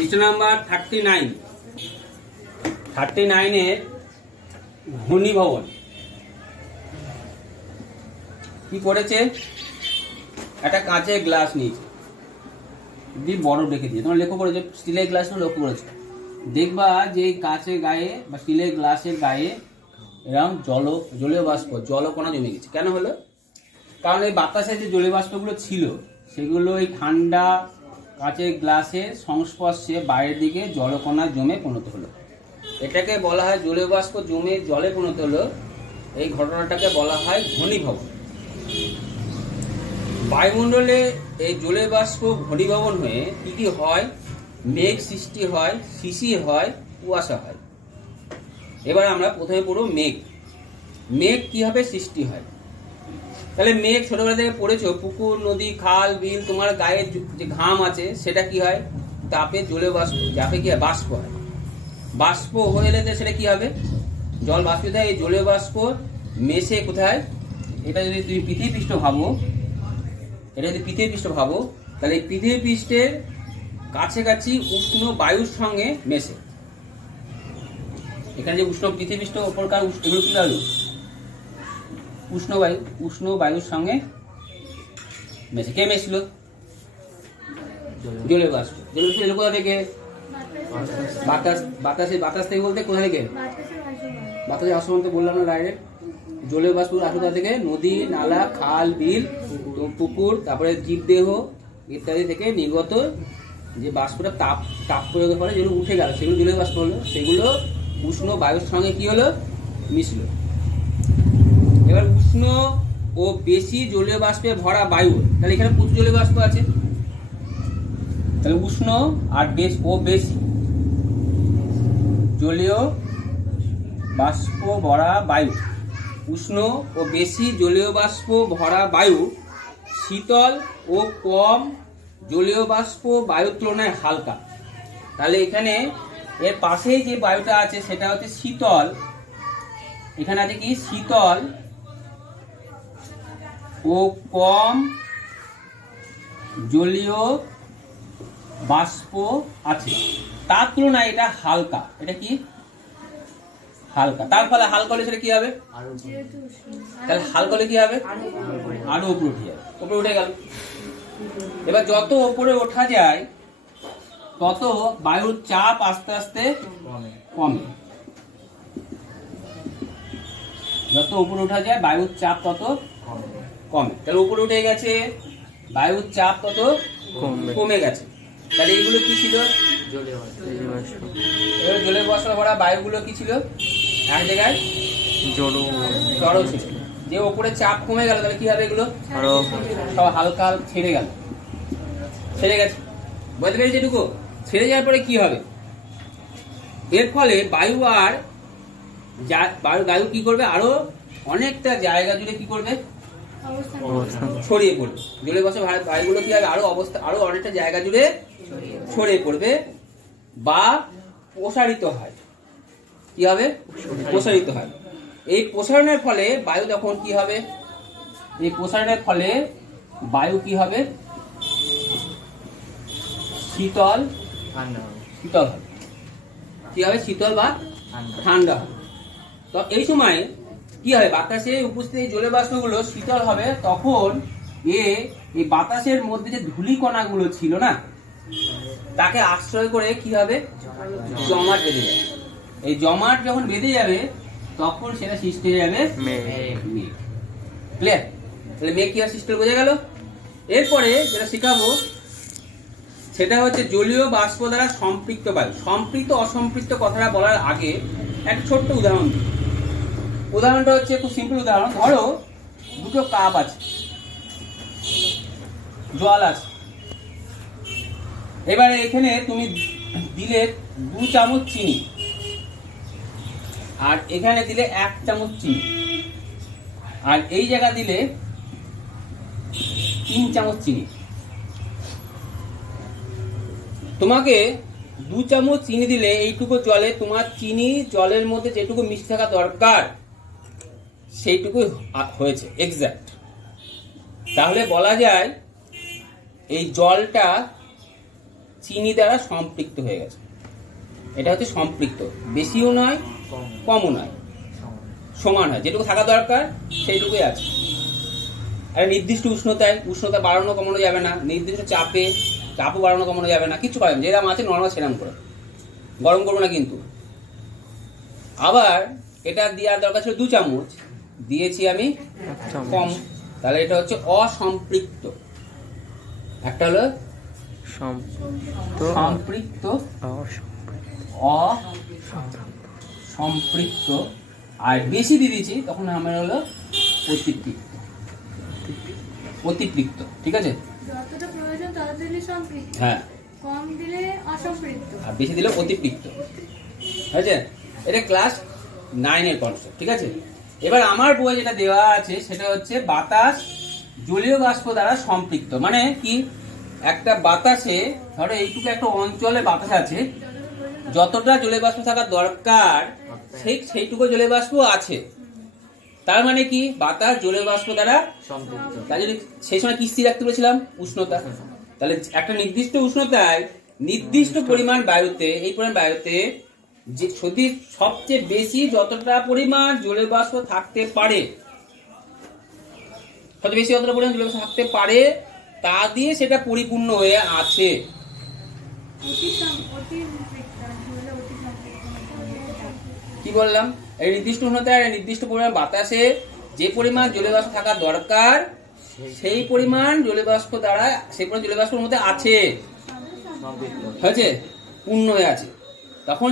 পৃষ্ঠা নাম্বার 39 এর ঘনীভবন কি করেছে, একটা কাঁচের গ্লাস নিয়েছে, বরফ রেখে দিয়ে, তোমরা লক্ষ্য করেছো স্টিলের গ্লাসটা লক্ষ্য করেছো, দেখবা যে কাঁচের গায়ে বা স্টিলের গ্লাসের গায়ে এরকম জলীয় বাষ্প জলকণা জমে গেছে। কেন হলো? কারণ এই বাতাসে যে জলীয় বাষ্পগুলো ছিল সেগুলো এই ঠান্ডা কাঁচের গ্লাসের সংস্পর্শে বাইরের দিকে জলকণা জমে পরিণত হলো। এটাকে বলা হয় জলীয় বাষ্প জমে জলে পরিণত হলো, এই ঘটনাটাকে বলা হয় ঘনীভবন। বায়ুমণ্ডলে এই জলীয় বাষ্প ঘনীভবন হয়ে কি কি হয়? মেঘ সৃষ্টি হয়, শিশির হয়, কুয়াশা হয়। এবার আমরা প্রথমে পড়ব মেঘ। মেঘ কিভাবে সৃষ্টি হয়? তাহলে মেঘ ছোটবেলা থেকে পড়েছো, পুকুর, নদী, খাল, বিল, তোমার গায়ে যে ঘাম আছে সেটা কি হয়? তাপে জলীয় বাষ্প, যাতে কি হয়? বাষ্প হয়। বাষ্প হয়ে এলে সেটা কি হবে? জল বাষ্পিত হয়। এই জলীয় বাষ্প মেশে কোথায়? এটা যদি তুমি পৃথিবী পৃষ্ঠ ভাবো, তাহলে এই পৃথিবী পৃষ্ঠের কাছাকাছি উষ্ণ বায়ুর সঙ্গে মেশে। এখানে যে উষ্ণ পৃথিবী পৃষ্ঠ ওপরকার এগুলো কি বায়ু? উষ্ণ বায়ুর সঙ্গে মেশে। কে মেশল? জলীয় বাষ্প। জলীয় বাষ্প কোথা থেকে? বাতাস থেকে বলতে কোথা থেকে? বাতাসে আসমান তো বললাম না ডাইরেক্ট। জলীয় বাষ্প আসে কোথা থেকে? নদী, নালা, খাল, বিল, পুকুর, তারপরে জীবদেহ ইত্যাদি থেকে নির্গত যে বাষ্পটা তাপ প্রয়োগের ফলে যেগুলো উঠে গেল সেগুলো জলীয় বাষ্প হলো, সেগুলো উষ্ণ বায়ুর সঙ্গে কি হলো? মিশলো। এবার উষ্ণ ও বেশি জলীয় বাষ্পে ভরা বায়ু, তাহলে এখানে প্রচুর জলীয় বাষ্প আছে, তাহলে উষ্ণ আর বেশি জলীয় বাষ্প ভরা বায়ু, উষ্ণ ও বেশি জলীয় বাষ্প ভরা বায়ু শীতল ও কম জলীয় বাষ্প বায়ুর তুলনায় হালকা। তাহলে এখানে এর পাশেই যে বায়ুটা আছে সেটা হচ্ছে শীতল। এখানে আছে কি? শীতল ও কম জলীয় বাষ্প আছে, তার তুলনায় এটা হালকা। এটা কি? হালকা। তার ফলে হালকা হলে সেটা কি হবে? তাহলে হালকা হলে কি হবে? আরো উপরে উঠে যাবে। উপরে উঠে গেল। এবার যত উপরে ওঠা যায় তত বায়ুর চাপ আস্তে আস্তে কমে। যত উপরে ওঠা যায় বায়ুর চাপ তত কমে। তাহলে উপরে উঠে গেছে, বায়ুর চাপ তত কমে গেছে। তাহলে এইগুলো কি ছিল? জলীয় বাষ্প ভরা বায়ুগুলো কি ছিল? এক জায়গায় জড়ো ছিল। যে উপরে চাপ কমে গেল তাহলে কি হবে? এগুলো সব হালকা ছেড়ে গেল, ছেড়ে গেছে। বুঝতে পেরেছি? যেটুকু ছেড়ে যাওয়ার পরে কি হবে? এর ফলে বায়ু কি করবে? আরো অনেকটা জায়গা জুড়ে কি করবে? ছড়িয়ে পড়বে। জলীয় বাষ্প বায়ুগুলো কি হবে? আরো অনেকটা জায়গা জুড়ে ছড়িয়ে পড়বে বা প্রসারিত হয়। কি হবে? প্রসারিত হয়। এই প্রসারণের ফলে বায়ু তখন কি হবে? এই প্রসারণের ফলে বায়ু কি হবে? শীতল হবে। কি হবে? শীতল বা ঠান্ডা হবে। তো এই সময় কি হবে? বাতাসে উপস্থিত জলীয় বাষ্পগুলো শীতল হবে, তখন এই বাতাসের মধ্যে যে ধূলিকণাগুলো ছিল না, তাকে আশ্রয় করে কি হবে? জমাট বেঁধে যাবে। এই জমাট যখন বেঁধে যাবে তখন সেটা সৃষ্টি হয়ে যাবে মেঘ। ক্লিয়ার? তাহলে মেঘ কি আর সৃষ্টি বোঝা গেল। এরপরে যেটা শেখাবো সেটা হচ্ছে জলীয় বাষ্প দ্বারা সম্পৃক্ত বায়ু। সম্পৃক্ত অসম্পৃক্ত কথাটা বলার আগে একটা ছোট্ট উদাহরণ। উদাহরণটা হচ্ছে খুব সিম্পল উদাহরণ। ধরো দুটো কাপ আছে, জল আছে। এবারে এখানে তুমি দিলে 2 চামচ চিনি, আর এখানে দিলে 1 চামচ চিনি, আর এই জায়গা দিলে 3 চামচ চিনি। তোমাকে 2 চামচ চিনি দিলে এইটুকু জলে তোমার চিনি জলের মধ্যে যেটুকু মিশে থাকা দরকার সেইটুকু হয়েছে এক্সাক্ট। তাহলে বলা যায় এই জলটা চিনি দ্বারা সম্পৃক্ত হয়ে গেছে। এটা হচ্ছে সম্পৃক্ত, বেশিও নয় কমও নয়, সমান হয়, যেটুকু থাকা দরকার সেইটুকুই আছে। আর নির্দিষ্ট উষ্ণতায় উষ্ণতা বাড়ানো কমানো যাবে না, নির্দিষ্ট চাপে চাপও বাড়ানো কমানো যাবে না, কিছু পাবেন যেরকম আছে নর্মাল সেরাম করে গরম করবো না কিন্তু। আবার এটা দেওয়ার দরকার ছিল 2 চামচ, দিয়েছি আমি কম, তাহলে এটা হচ্ছে অসম্পৃক্ত। একটা হলো সম্পৃক্ত, অসম্পৃক্ত, আর বেশি দিয়ে দিয়েছি তখন আমার হলো অতিপৃক্ত। অতিপৃক্ত, ঠিক আছে? যতটা প্রয়োজন তত দিলে সম্পৃক্ত, হ্যাঁ, কম দিলে অসম্পৃক্ত, আর বেশি দিলে অতিপৃক্ত। ঠিক আছে, এটা ক্লাস 9 এর কনসেপ্ট, ঠিক আছে? এবার আমার বইয়ে যেটা দেওয়া আছে সেটা হচ্ছে বাতাস জলীয় বাষ্প দ্বারা সম্পৃক্ত। মানে কি, একটা বাতাসে ধরো এইটুকু একটা অঞ্চলে বাতাস আছে, যতটা জলীয় বাষ্প থাকা দরকার সেইটুকু জলীয় বাষ্প আছে, তার মানে কি বাতাস জলীয় বাষ্প দ্বারা সম্পৃক্ত। তাই যদি সেই সময় কি স্থির রাখতে বলেছিলাম, উষ্ণতা, তাহলে একটা নির্দিষ্ট উষ্ণতায় নির্দিষ্ট পরিমাণ বায়ুতে, এই পরিমাণ বায়ুতে যে সবচেয়ে বেশি যতটা পরিমাণ জলীয় বাষ্প থাকতে পারে, সবচেয়ে বেশি যতটা পরিমাণ জলীয় বাষ্প থাকতে পারে তা দিয়ে সেটা পরিপূর্ণ হয়ে আছে। কি বললাম, এই নির্দিষ্ট উষ্ণতায় নির্দিষ্ট পরিমাণ বাতাসে যে পরিমাণ জলীয় বাষ্প থাকা দরকার সেই পরিমাণ জলীয় বাষ্প দ্বারা সেই পরিমাণ জলীয় বাষ্পের মধ্যে আছে, হয়েছে, পূর্ণ হয়ে আছে। তখন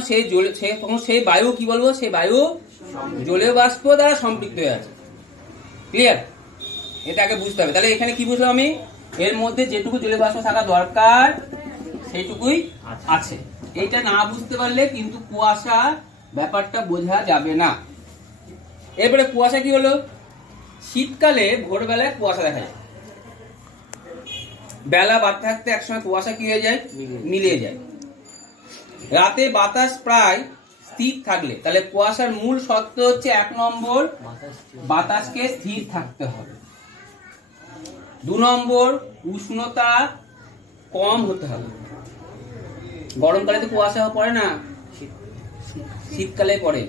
সেই বায়ু কি বলবো, সেই বায়ু জলীয় বাষ্প দ্বারা সম্পৃক্ত হয়ে আছে। ক্লিয়ার? এটা আগে বুঝতে হবে। তাহলে এখানে কি বুঝলাম আমি, এর মধ্যে যেটুকু জলীয় বাষ্প থাকা দরকার সেইটুকুই আছে। এটা না বুঝতে পারলে কিন্তু কুয়াশা ব্যাপারটা বোঝা যাবে না। এরপরে কুয়াশা কি হলো, শীতকালে ভোরবেলায় কুয়াশা দেখা যায়, বেলা বাড়তে থাকতে একসময় কুয়াশা কি হয়ে যায়, মিলিয়ে যায়। রাতে বাতাস প্রায় স্থির থাকলে, তাহলে কুয়াশার মূল শর্ত হচ্ছে 1 নম্বর বাতাসকে স্থির থাকতে হবে, 2 নম্বর উষ্ণতা কম হতে হবে। গরমকালে তো কুয়াশা পড়ে না, শীতকালে পড়ে,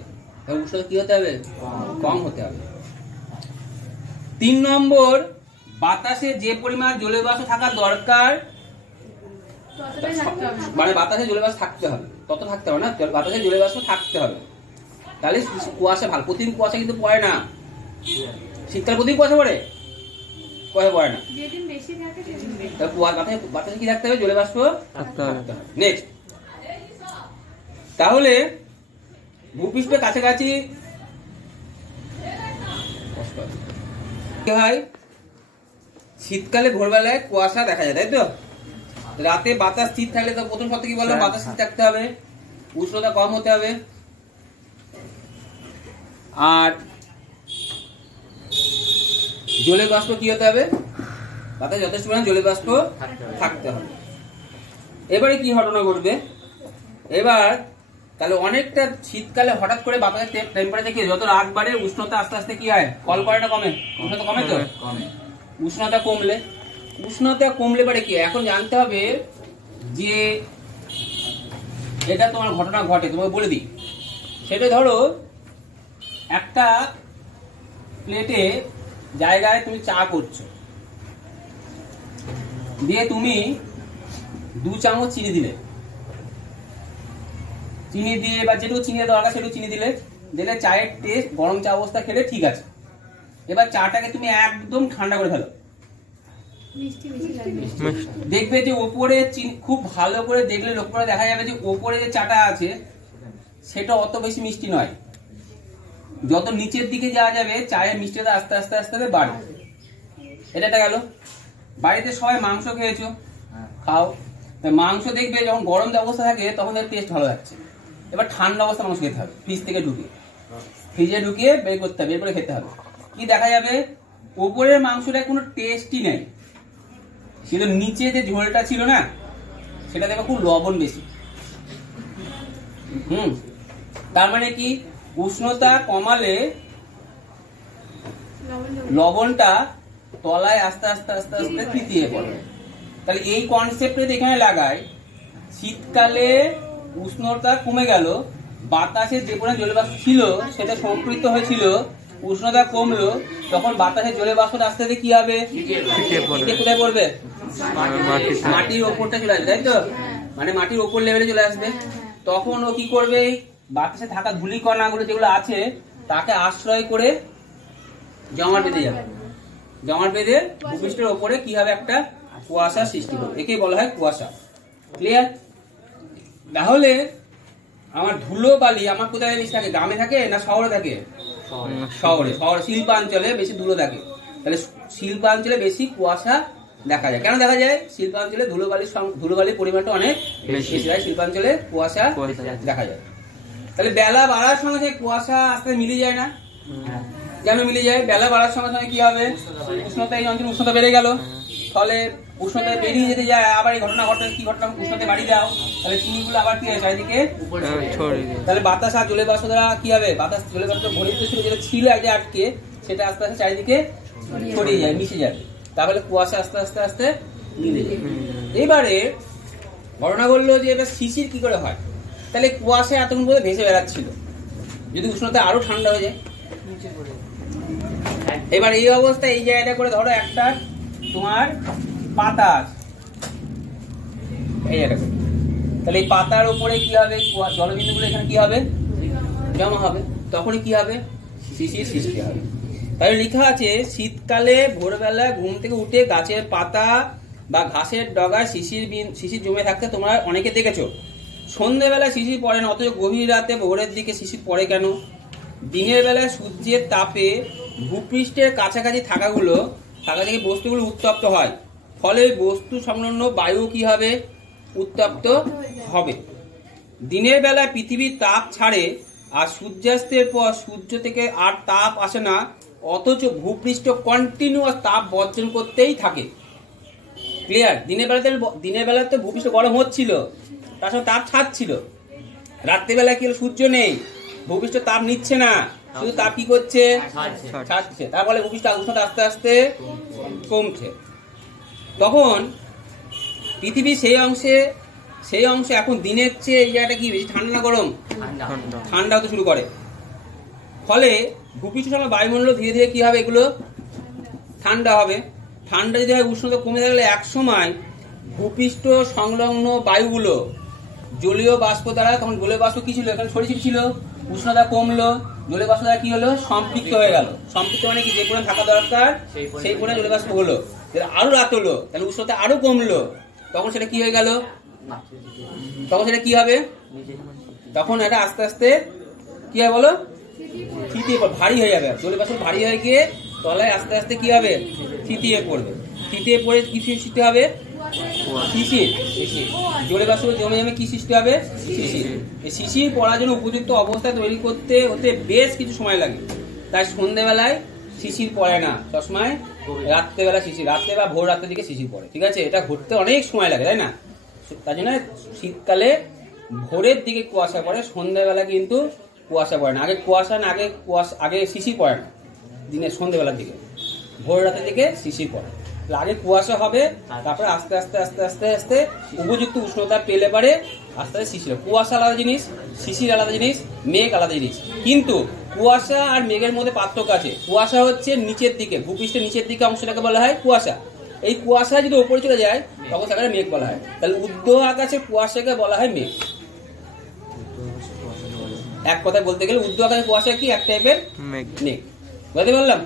উষ্ণতা কি হতে হবে, কম হতে হবে। 3 নম্বর বাতাসে যে পরিমাণ জলীয় বাষ্প থাকা দরকার, মানে বাতাসে জলীয় বাষ্প থাকতে হবে, তত থাকতে হবে না, বাতাসে জলীয় বাষ্প থাকতে হবে, তাহলে কুয়াশা ভালো। প্রতিদিন কুয়াশা কিন্তু পড়ে না, শীতকালে প্রতিদিন কুয়াশা পড়ে, কুয়াশা পড়ে না, বাতাসে কি থাকতে হবে, জলীয় বাষ্প থাকতে হবে। নেক্সট, তাহলে ভূপৃষ্ঠের কাছাকাছি কি হয়, শীতকালে ভোরবেলায় কুয়াশা দেখা যায়, তাই তো? রাতে বাতাস স্থির থাকলে তো প্রথম শর্ত কি বললাম, বাতাস স্থির থাকতে হবে, উষ্ণতা কম হতে হবে, আর জলীয় বাষ্প কি হতে হবে, বাতাসে যথেষ্ট পরিমাণ জলীয় বাষ্প থাকতে হবে। এবারে কি ঘটনা ঘটবে, এবার তাহলে অনেকটা শীতকালে হঠাৎ করে বাতাসের টেম্পারেচার কি, যত রাত বাড়ে উষ্ণতা আস্তে আস্তে কি হয়, কল করে না কমে, উষ্ণতা কমে তো, উষ্ণতা কমলে পরে কি, এখন জানতে হবে যে এটা তোমার ঘটনা ঘটে, তোমাকে বলে দিই। সেটা ধরো একটা প্লেটে জায়গায় তুমি চা করছো, দিয়ে তুমি 2 চামচ চিনি দিলে, চিনি দিয়ে বা যেটুকু চিনি দরকার সেটুকু চিনি দিলে, চায়ের টেস্ট গরম চা অবস্থা খেলে ঠিক আছে। এবার চাটাকে তুমি একদম ঠান্ডা করে ফেলো, দেখবে যে ওপরে খুব ভালো করে দেখলে লক্ষ্য করে দেখা যাবে যে ওপরে যে চাটা আছে সেটা অত বেশি মিষ্টি নয়, যত নিচের দিকে যাওয়া যাবে চায়ের মিষ্টিটা আস্তে আস্তে আস্তে আস্তে বাড়ে। এটা গেল। বাড়িতে সবাই মাংস খেয়েছো, খাও, মাংস দেখবে যখন গরম অবস্থা থাকে তখন এর টেস্ট ভালো লাগছে। এবার ঠান্ডা অবস্থা মাংস খেতে হবে, ফ্রিজ থেকে ঢুকিয়ে, ফ্রিজে ঢুকিয়ে বের করতে হবে, এরপরে খেতে হবে। কি দেখা যাবে, ওপরের মাংসটা কোনো টেস্টই নেই, কিন্তু নিচে যে ঝোলটা ছিল না সেটা দেখো খুব লবণ বেশি। তার মানে কি, উষ্ণতা কমালে লবণটা তলায় আস্তে আস্তে আস্তে আস্তে তৃতীয় পড়ে। তাহলে এই কনসেপ্টে এখানে লাগায় শীতকালে উষ্ণতা কমে গেল, বাতাসে যে পরিমাণ জলীয় বাষ্প ছিল সেটা সম্পৃক্ত হয়েছিল, উষ্ণতা কমলো, তখন বাতাসে জলীয় বাষ্পটা আস্তে আস্তে কি হবে? কোথায় পড়বে? মাটির ওপরটা চলে আসবে, তাই তো? মানে মাটির ওপর লেভেলে চলে আসবে। তখন ও কি করবে? বাতাসে থাকা ধূলিকণাগুলো যেগুলো আছে তাকে আশ্রয় করে জমাট বেঁধে যাবে। জমাট বেঁধে ভূপৃষ্ঠের ওপরে কি হবে? একটা কুয়াশা সৃষ্টি হবে। একেই বলা হয় কুয়াশা। ক্লিয়ার? তাহলে আমার ধুলো বালি আমার কোথায় বেশি থাকে? গ্রামে থাকে না শহরে থাকে? শহরে। শহরে শিল্পাঞ্চলে বেশি ধুলো থাকে। তাহলে শিল্পাঞ্চলে বেশি কুয়াশা দেখা যায়। কেন দেখা যায়? শিল্পাঞ্চলে ধুলোবালির পরিমাণটা অনেক বেশি হয়, শিল্পাঞ্চলে কুয়াশা দেখা যায়। তাহলে বেলা বাড়ার সঙ্গে সঙ্গে কুয়াশা আস্তে মিলে যায় না? কেন মিলে যায়? বেলা বাড়ার সঙ্গে সঙ্গে কি হবে? উষ্ণতা, এই অঞ্চলে উষ্ণতা বেড়ে গেল, ফলে উষ্ণতা বেরিয়ে যেতে যায়। আবার এই ঘটনা ঘটে, কি ঘটনা? উষ্ণতা বাড়িয়ে দাও, তাহলে চিনিগুলো আবার কি হয়? চারিদিকে তাহলে বাতাস আর জলীয় বাষ্প দ্বারা কি হবে? বাতাস জলীয় বাষ্প ভরিত ছিল, যেটা ছিল আগে আটকে, সেটা আস্তে আস্তে চারিদিকে ছড়িয়ে যায়, মিশে যাবে। তাহলে কুয়াশা আস্তে আস্তে আস্তে মিলে যায়। এবারে ঘটনা বললো যে এবার শিশির কি করে হয়? তাহলে কুয়াশা এতক্ষণ পর্যন্ত ভেসে বেড়াচ্ছিল, যদি উষ্ণতা আরো ঠান্ডা হয়ে যায়, এবার এই অবস্থায় এই জায়গাটা করে ধরো একটা তোমার পাতা আছে, এই জায়গাটা, তাহলে এই পাতার উপরে কি হবে? জলবিন্দুগুলো এখানে কি হবে? জমা হবে, তখনই কি হবে? শিশির সৃষ্টি হবে। তাহলে লেখা আছে, শীতকালে ভোরবেলা ঘুম থেকে উঠে গাছের পাতা বা ঘাসের ডগায় শিশির জমে থাকতে তোমরা অনেকে দেখেছো। সন্ধ্যেবেলা শিশির পড়ে না, অথচ গভীর রাতে ভোরের দিকে শিশির পড়ে কেন? দিনের বেলায় সূর্যের তাপে ভূপৃষ্ঠের কাছাকাছি থাকা থেকে বস্তুগুলো উত্তপ্ত হয়, ফলে বস্তু সংলগ্ন বায়ু কি হবে? উত্তপ্ত হবে। দিনের বেলায় পৃথিবীর তাপ ছাড়ে আর সূর্যাস্তের পর সূর্য থেকে আর তাপ আসে না, অথচ ভূপৃষ্ঠ কন্টিনিউয়াস তাপ বর্জন করতেই থাকে। ক্লিয়ার? দিনের বেলাতে ভূপৃষ্ঠ গরম হচ্ছিল, তার সঙ্গে তাপ ছাড়ছিল। রাত্রিবেলা কি হলো? সূর্য নেই, ভূপৃষ্ঠ তাপ নিচ্ছে না, শুধু তাপ কি করছে? ছাড়ছে। তার ফলে ভূপৃষ্ঠ উষ্ণতা আস্তে আস্তে কমছে। তখন পৃথিবী সেই অংশে এখন দিনের চেয়ে এই জায়গাটা কি বেশি ঠান্ডা না গরম? ঠান্ডা হতে শুরু করে। ফলে ভূপৃষ্ঠ সময় বায়ুমণ্ডল ধীরে ধীরে কি হবে? এগুলো ঠান্ডা হবে। ঠান্ডা যদি হয়, উষ্ণতা কমে থাকলে এক সময় ভূপৃষ্ঠ সংলগ্ন বায়ুগুলো জলীয় বাষ্প দ্বারা, তখন জলীয় বাষ্প কি ছিল? এখানে ছড়িয়ে ছিল, উষ্ণতা কমলো, জলীয় বাষ্প দ্বারা কি হলো? সম্পৃক্ত হয়ে গেল। সম্পৃক্ত মানে কি? যে পরিমাণ থাকা দরকার সেই পরিমাণ জলীয় বাষ্প হলো, আরো রাত হলো, তাহলে উষ্ণতা আরো কমলো, তখন সেটা কি হয়ে গেল? তখন সেটা কি হবে? তখন এটা আস্তে আস্তে কি হয় বলো? থিতিয়ে ভারী হয়ে যাবে। জলীয় বাষ্প ভারী হয়ে গিয়ে তলায় আস্তে আস্তে কি হবে? থিতিয়ে পড়বে। থিতিয়ে পড়ে কি সৃষ্টি হবে? শিশির। জলীয় বাষ্প জমে কি সৃষ্টি হবে? শিশির। এই শিশির পড়ার জন্য উপযুক্ত অবস্থা তৈরি করতে হতে বেশ কিছু সময় লাগে। তাই সন্ধ্যেবেলায় শিশির পড়ে না, সবসময় রাত্রেবেলা শিশির, রাত্রে বা ভোর রাত্রের দিকে শিশির পড়ে। ঠিক আছে? এটা ঘুরতে অনেক সময় লাগে, তাই না? তার জন্য শীতকালে ভোরের দিকে কুয়াশা পড়ে, সন্ধ্যাবেলা কিন্তু কুয়াশা পড়ে না। আগে শিশির পড়ে না দিনের সন্ধ্যেবেলার দিকে, ভোর রাতের দিকে শিশির পড়ে। আগে কুয়াশা হবে, তারপরে আস্তে আস্তে আস্তে আস্তে আস্তে উপযুক্ত উষ্ণতা পেলে পারে আস্তে আস্তে শিশির। কুয়াশা আলাদা জিনিস, শিশির আলাদা জিনিস, মেঘ আলাদা জিনিস। কিন্তু কুয়াশা আর মেঘের মধ্যে পার্থক্য আছে। কুয়াশা হচ্ছে নিচের দিকে, ভূপৃষ্ঠের নিচের দিকে অংশটাকে বলা হয় কুয়াশা। এই কুয়াশা যদি ওপরে চলে যায় তখন সেখানে মেঘ বলা হয়। তাহলে ঊর্ধ্ব আকাশের কুয়াশাকে বলা হয় মেঘ। এক কথায় বলতে গেলে ঊর্ধ্ব আকাশের কুয়াশা কি? এক টাইপের মেঘ। বুঝতে পারলাম?